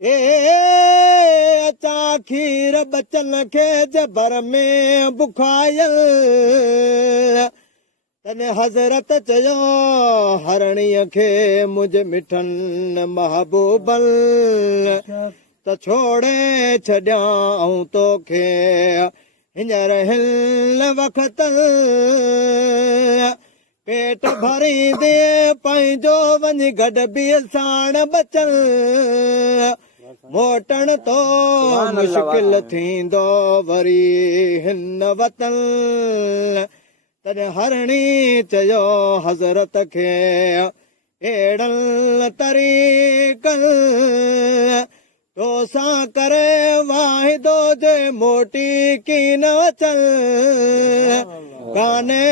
ए अचा खीर बचन खे जबर में बुखायल तने हज़रत चयो हरणीअ खे मुझ मिठन महबूबल त छोड़े छॾियां तोखे हींअर हिन वक़्त पेट भरींदे पंहिंजो वञी गॾ बि साण बचल मोटण तो मुश्किल थींदो वरी हिन वतन तॾहिं हरणी चयो हज़रत खे अहिड़नि तरीक़नि तोसां करे वाहिदो जे मोटी कीन अचल काने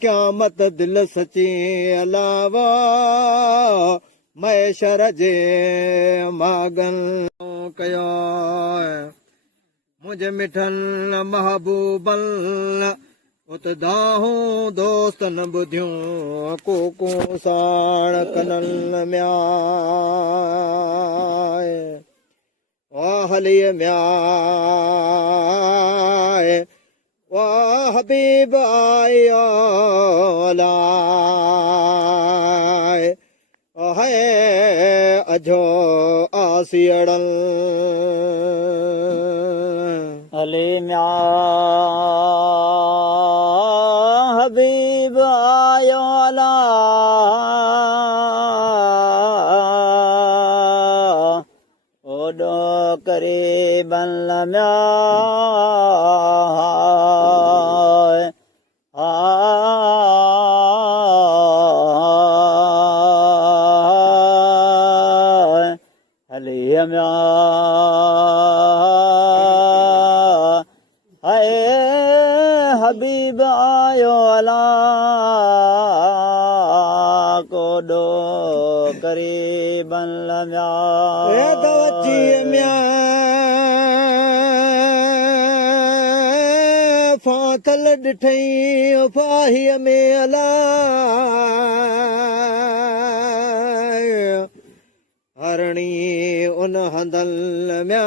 क़यामत दिल सची अलावा मैशर जे मागन कयो मुझ मिठन महबूबल उत दाहूं दोस्तन ॿुधियूं को साण कनन म्या वाह हलीअ म्या वाह हबीब आयो अलाए है अजो आसियड़न अली म्या हबीब आयो अला ओडो करे बन म्या हली म्या हबीब आयो अला कोडो करीबन लम्या दवची म्या फाथल ॾिठई फाहीअ में अला हरणी उन हंदल म्या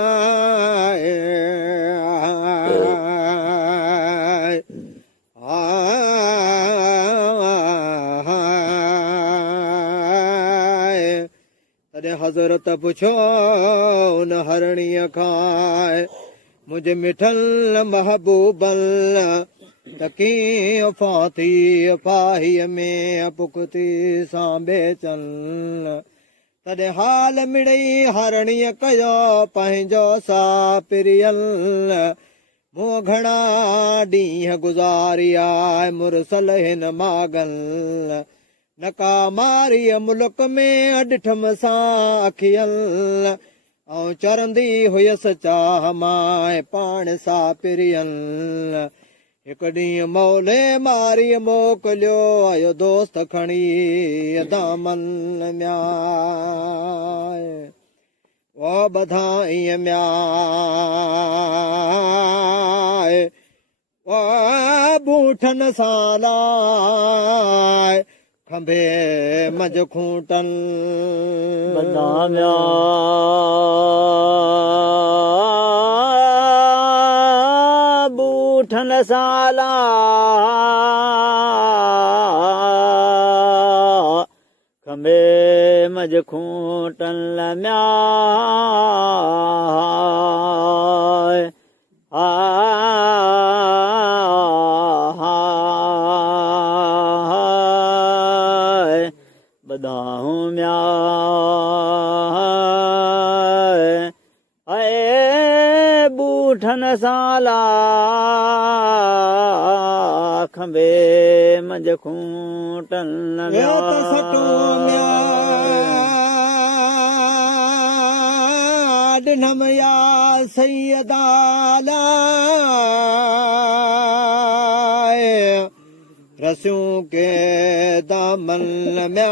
तॾहिं हज़रत पुछो उन हरणीअ खां मुंहिंजे मिठल महबूबल त कीअं फाथी फाहीअ में पुख़्ती सां बेचल तॾहिं हाल मिड़ई हरणीअ कयो पंहिंजो सा पिरियल मूं घणा ॾींहं गुज़ारिया मुरसल हिन मागल नका मारीअ मुल्क में ॾिठम सां अखियल ऐं चरंदी हुयसि चाह मां पाण सां पिरियल हिकु ॾींहुं मौले मारीअ मोकिलियो आयो दोस्त खणी दामन म्या ओ बधाई म्या ओ बूठन सां लाइ खंभे मज खूंटन बदाम्या बूठन साला खंभे मज खूंटन लम्या बदाहूं म्या बूठन साला खंभे मंझ खूंटन म्या ॾिनम या सैयदा रसियूं के दामन म्या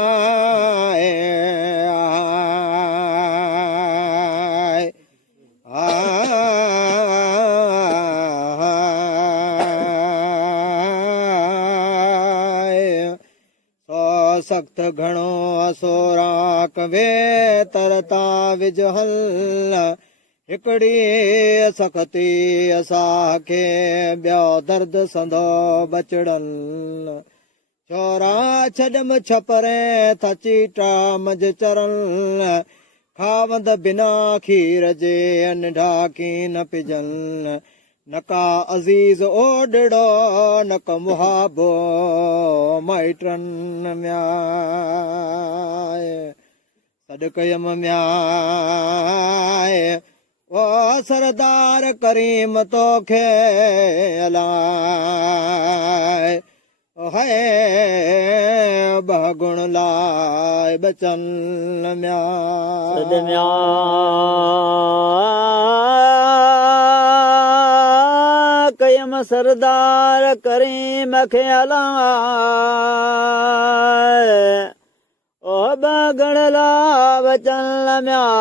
सख़्त घणो असोरा नक वे तरता विझ हल हिकड़ी सख़्ती असांखे ॿियो दर्द संदो बचड़न चोरा छॾम छपरे था चीटा मझ चरन खावंद बिना खीर जे नंढा की न पिजन नका अज़ीज़ ओडड़ो नक मुहाबो माइटन म्याय सदकयम म्याय ओ सरदार करीम तोखे अलाए है बहुगुण लाए बचन म्याय सदम्या कयम सरदार करीम खे अलाए ओ बगण ला बचन म्याय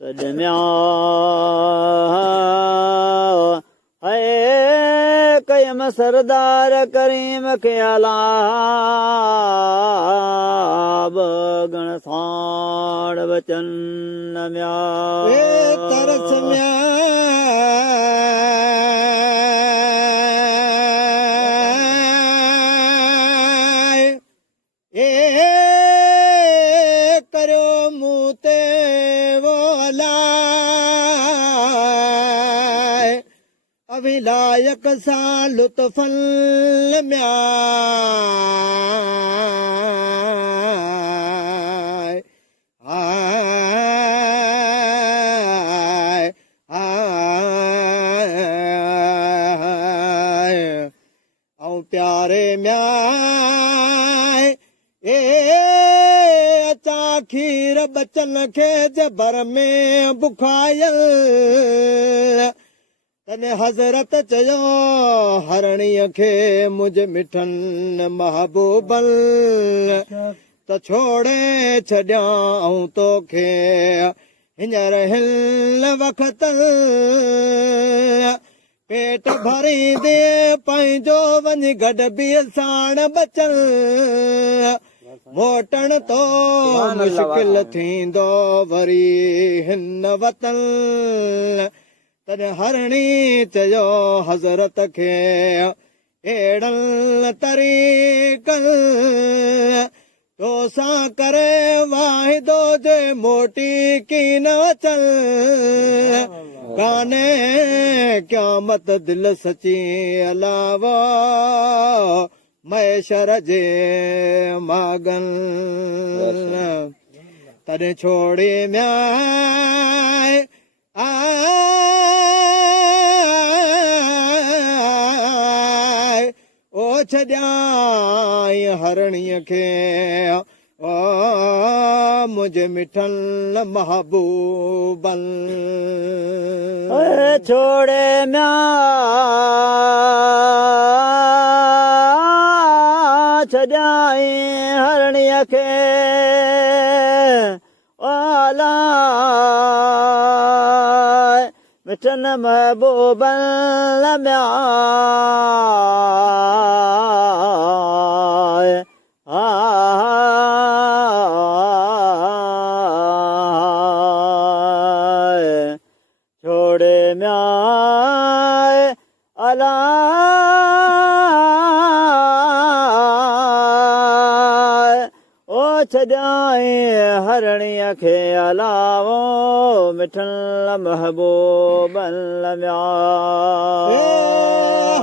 सदम्या कयम सरदार करीम खे अलाब गण साण बचन म्या तरस म्याय ए करो मुँह ते वोलाए अभिलायक सा लुत्फल म्याय आय आय ऐं प्यारे म्याय ए अचा खीर बचन खे जबर में बुखायल तने हज़रत चयो हरणीअ खे मुझ मिठन महबूबल त छोड़े छॾियां तोखे हींअर हिल वक़्त पेट भरींदे पंहिंजो वञी गॾ बि साण बचल मोटण तो मुश्किल थींदो वरी हिन वतन तॾहिं हरणी चयो हज़रत खे अहिड़नि तरीक़नि तोसां करे वाहिदो जे मोटी की न चल काने क़यामत दिल सची अलावा मैशर जे मागन तॾहिं छोड़ी म्याय आय ओ छॾियाई हरणीअ खे ओ मुझे मिठन महबूबन छोड़े म्या छॾियाई हरणीअ खे मिठन महबूबन म्याय छोड़े म्याय अला ओ छॾियाई हरणीअ खे अलावो मिठन महबूबन म्याय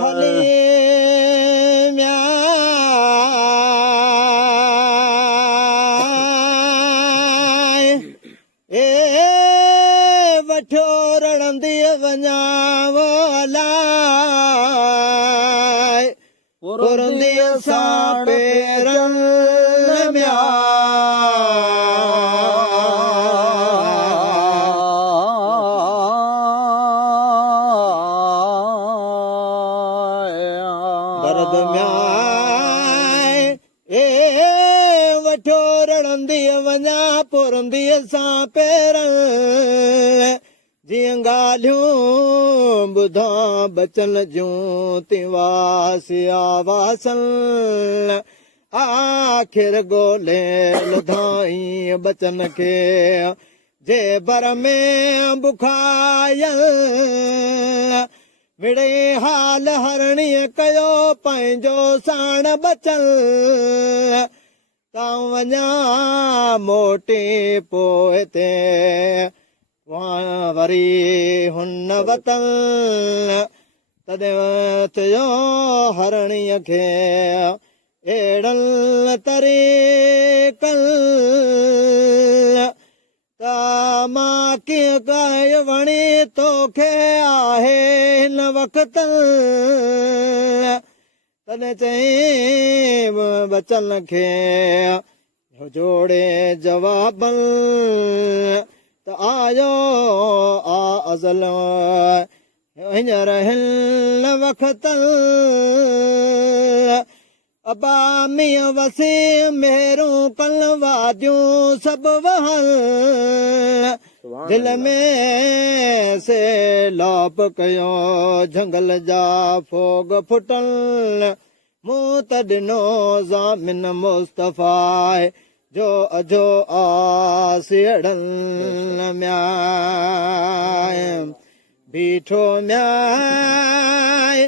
हली म्याय ए वठो रणंदी वञावलाए पुरंदीअ सां पेरन दर्द म्याय ए वठो रणंदीअ वञा पुरंदीअ सां पेरन जीअं ॻाल्हियूं ॿुधा बचन जूं तिवासिया वासन आख़िर ॻोल्हे लधाई बचन खे जे बर में बुखायल मिड़े हाल हरणीअ कयो पंहिंजो साण बचल तां वञा मोटी पोइ ते वरी हुन वतन तॾहिं थियो हरणीअ खे अहिड़नि तरीक़नि त मां कीअं कय वणी तोखे आहे हिन वक़्तनि तॾहिं चई बचन खे जोड़े जवाबनि त आयो आ अज़ल हींअर हिन वक़्तनि अबामीअ वसी मेरूं कल वादियूं सभु वहल दिल में से लाप कयो झंगल जा फोग फुटल मूं त ॾिनो ज़ामिन मुस्तफ़ा जो अजो आसियड़नि म्याय बीठो म्याय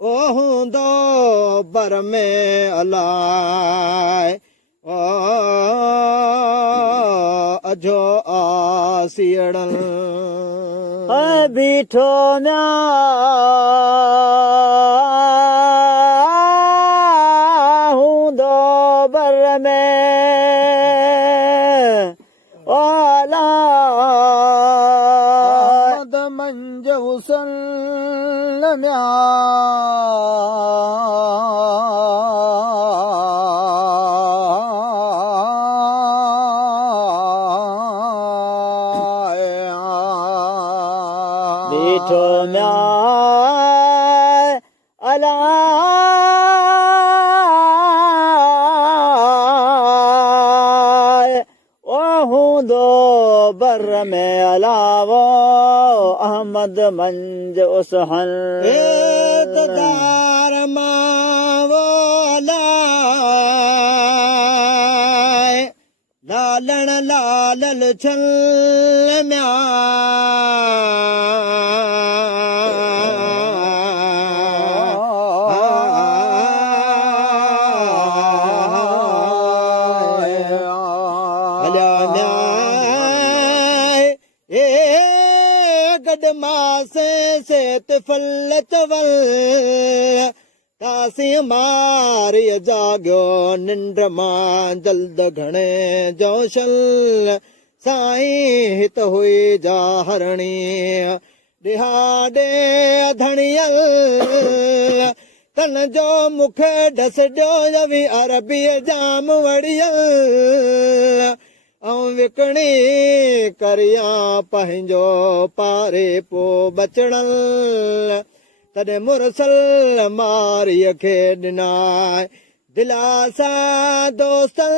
ओ हूंदो बर में अलाए ओ अजो आसियड़नि बीठो हूंदो बर में ओला मंज हुसन म्या बीठो म्या अला ओ हूंदो बर में अलावो अहमद मंज उसहन दार मावोला लालण लालल छल म्या से तिफल चवल तासी मारी जाॻियो निंड मां जल्द घणे जोशल साईं हित हुई जा हरणी ॾिहाॾे धणियल तन जो मुख ढस ॾियो यवी अरबीअ जाम वड़ियल ऐं विकणी करिया पंहिंजो पारे पो बचड़ल तॾहिं मुरसल मारीअ खे ॾिनाय दिलासा दोस्तल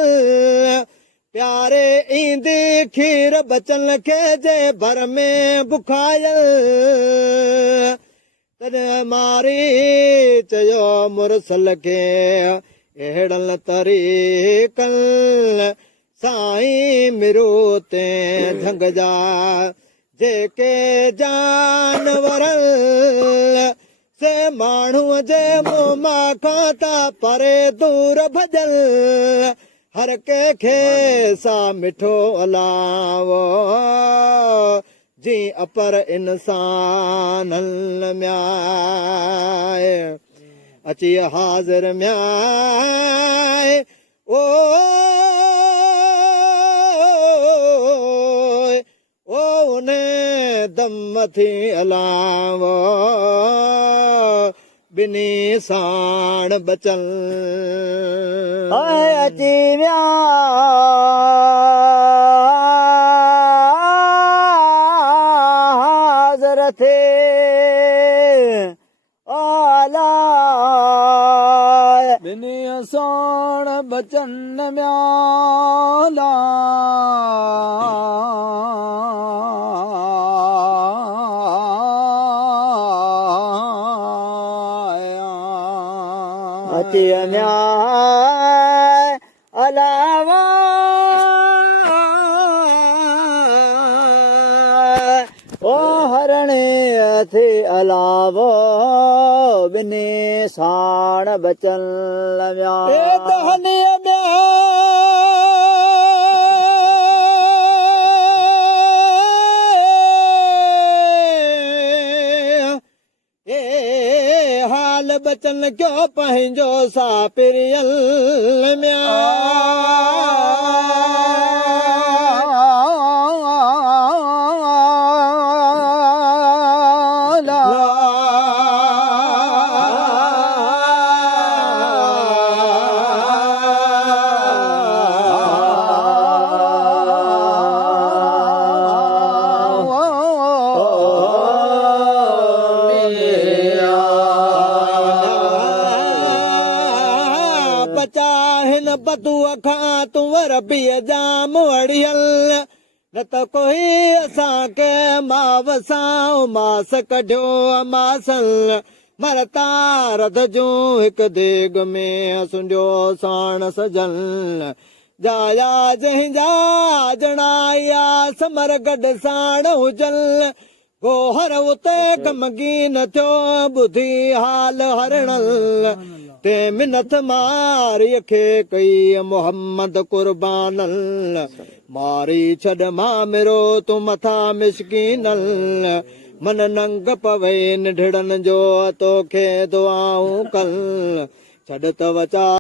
प्यारे ईंदी खीर बचन खे जे भर में बुखायल तॾहिं मारी चयो मुरसल खे अहिड़नि तरीक़नि साईं मिरो ते झंग जा जेके जानवर से माण्हूअ जे मुंहुं मां खां था परे दूर भॼल हर कंहिंखे सा मिठो अलावो जी अपर इंसाननि म्याय अची हाज़िर म्याय ओ उन दम थी अलावो बिनी साण बचल अची विया हाज़िर थे आला बिनी साण बचन म्या अचिया अलावा ओ हरणे थे अलावो बिने साण बचन लव्या दहनीअ हाल बचन क्यों पंहिंजो सापिरियल हिन बतूअ खां तूं रबीअ जाम वड़ियल न त कोई असांखे माव सां मास कढियो मासल मरता रध जूं हिकु देग में सुंडियो साण सजल जाया जंहिंजा जणाया समर गॾ साण हुजल गोहर उते कमगी न थियो ॿुधी हाल हरणल ते मिनत मारीअ खे कई मोहम्मद कुर्बानल मारी छॾ मामिरो तूं मथां मिसकीनल मन नंग पवे निढड़न जो तोखे दुआऊं कल छॾ त वचा